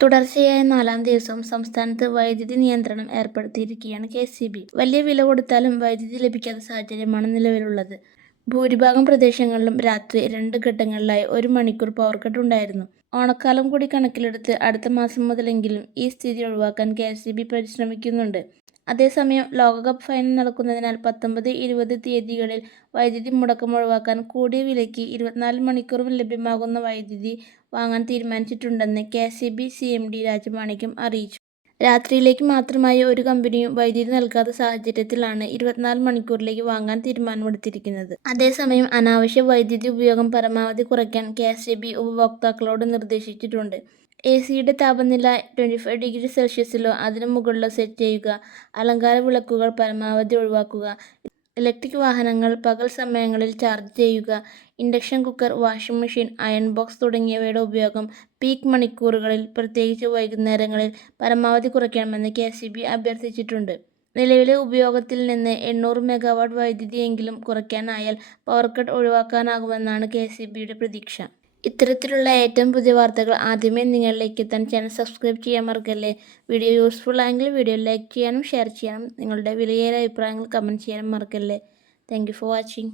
തുടർച്ചയായ നാലാം ദിവസവും സംസ്ഥാനത്ത് വൈദ്യുതി നിയന്ത്രണം ഏർപ്പെടുത്തിയിരിക്കുകയാണ് കെ.എസ്.ഇ.ബി. വലിയ വില കൊടുത്താലും വൈദ്യുതി ലഭിക്കാത്ത സാഹചര്യമാണ് നിലവിലുള്ളത്. ഭൂരിഭാഗം പ്രദേശങ്ങളിലും രാത്രി 2 ഘട്ടങ്ങളിലായി 1 മണിക്കൂർ പവർ കട്ട് ഉണ്ടായിരുന്നു. ഓണക്കാലം കൂടി കണക്കിലെടുത്ത് അടുത്ത മാസം മുതലെങ്കിലും ഈ സ്ഥിതി ഒഴിവാക്കാൻ കെ.എസ്.ഇ.ബി. പരിശ്രമിക്കുന്നുണ്ട്. അതേസമയം ലോകകപ്പ് ഫൈനൽ നടക്കുന്നതിനാൽ 19, 20 തീയതികളിൽ വൈദ്യുതി മുടക്കം ഒഴിവാക്കാൻ കൂടിയ വിലയ്ക്ക് 24 മണിക്കൂറും ലഭ്യമാകുന്ന വൈദ്യുതി വാങ്ങാൻ തീരുമാനിച്ചിട്ടുണ്ടെന്ന് കെ.എസ്.ഇ.ബി. സി.എം.ഡി. രാജമാണിക്യം അറിയിച്ചു. രാത്രിയിലേക്ക് മാത്രമായി ഒരു കമ്പനിയും വൈദ്യുതി നൽകാത്ത സാഹചര്യത്തിലാണ് 24 മണിക്കൂറിലേക്ക് വാങ്ങാൻ തീരുമാനമെടുത്തിരിക്കുന്നത്. അതേസമയം അനാവശ്യ വൈദ്യുതി ഉപയോഗം പരമാവധി കുറയ്ക്കാൻ കെ.എസ്.ഇ.ബി. ഉപഭോക്താക്കളോട് നിർദ്ദേശിച്ചിട്ടുണ്ട്. എ.സിയുടെ താപനില 25°C അതിനു മുകളിലോ സെറ്റ് ചെയ്യുക. അലങ്കാര വിളക്കുകൾ പരമാവധി ഒഴിവാക്കുക. ഇലക്ട്രിക് വാഹനങ്ങൾ പകൽ സമയങ്ങളിൽ ചാർജ് ചെയ്യുക. Induction cooker, washing machine, iron box തുടങ്ങിയവയുടെ ഉപയോഗം പീക്ക് മണിക്കൂറുകളിൽ, പ്രത്യേകിച്ച് വൈകുന്നേരങ്ങളിൽ പരമാവധി കുറയ്ക്കണമെന്ന് കെ.എസ്.ഇ.ബി. അഭ്യർത്ഥിച്ചിട്ടുണ്ട്. നിലവിലെ ഉപയോഗത്തിൽ നിന്ന് 800 മെഗാവാട്ട് വൈദ്യുതിയെങ്കിലും കുറയ്ക്കാനായാൽ പവർ കട്ട് ഒഴിവാക്കാനാകുമെന്നാണ് കെ.എസ്.ഇ.ബിയുടെ പ്രതീക്ഷ. ഇത്തരത്തിലുള്ള ഏറ്റവും പുതിയ വാർത്തകൾ ആദ്യമേ നിങ്ങളിലേക്ക് എത്താൻ ചാനൽ സബ്സ്ക്രൈബ് ചെയ്യാൻ മറക്കല്ലേ. വീഡിയോ യൂസ്ഫുൾ ആയെങ്കിൽ വീഡിയോ ലൈക്ക് ചെയ്യാനും ഷെയർ ചെയ്യാനും നിങ്ങളുടെ വിലയേറിയ അഭിപ്രായങ്ങൾ കമൻറ്റ് ചെയ്യാനും മറക്കല്ലേ. Thank you for watching.